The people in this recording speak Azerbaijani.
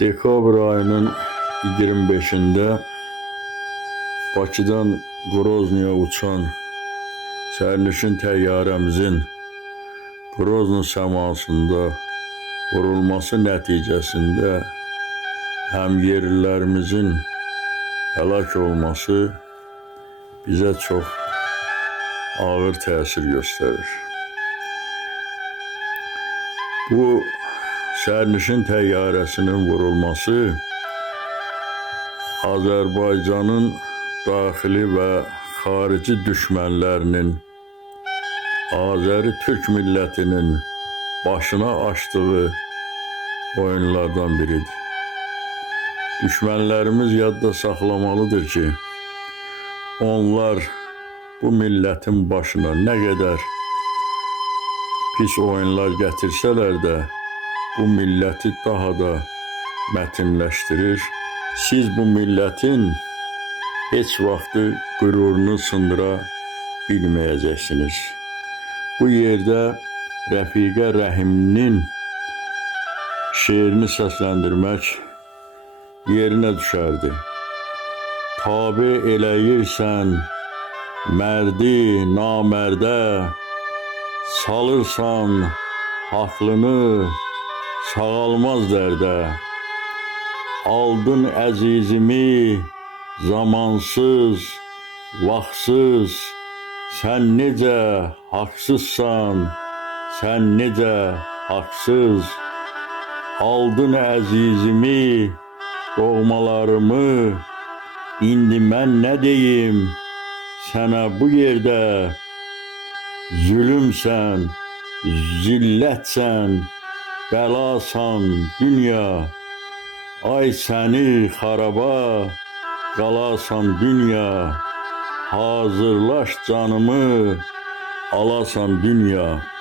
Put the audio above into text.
Dekabr ayının 25'inde Bakıdan Grozny'ye uçan sərnişin təyyarəmizin Grozny səmasında vurulması nəticəsində həmyerlilərimizin həlak olması bizə çox ağır təsir göstərir. Bu sərnişin təyyarəsinin vurulması Azərbaycanın daxili və xarici düşmənlərinin Azəri Türk millətinin başına açdığı oyunlardan biridir. Düşmənlərimiz yadda saxlamalıdır ki, onlar bu millətin başına nə qədər pis oyunlar gətirsələr də, bu milləti daha da mətinləşdirir. Siz bu millətin heç vaxtı qürurunu sındıra bilməyəcəksiniz. Bu yerdə Rəfiqə Rəhimlinin şeirini səsləndirmək yerinə düşərdi. Tabe eləyirsən mərdi namərdə, salırsan haqlını sağalmaz dərdə. Aldın əzizimi zamansız, vaxtsız, sən necə haqsızsan, sən necə haqsız. Aldın əzizimi, doğmalarımı, indi mən nə deyim sənə bu yerdə? Zülümsən, zillətsən, bəlasan dünya. Ay səni xaraba, qalasan dünya. Hazırlaş canımı, alasan dünya.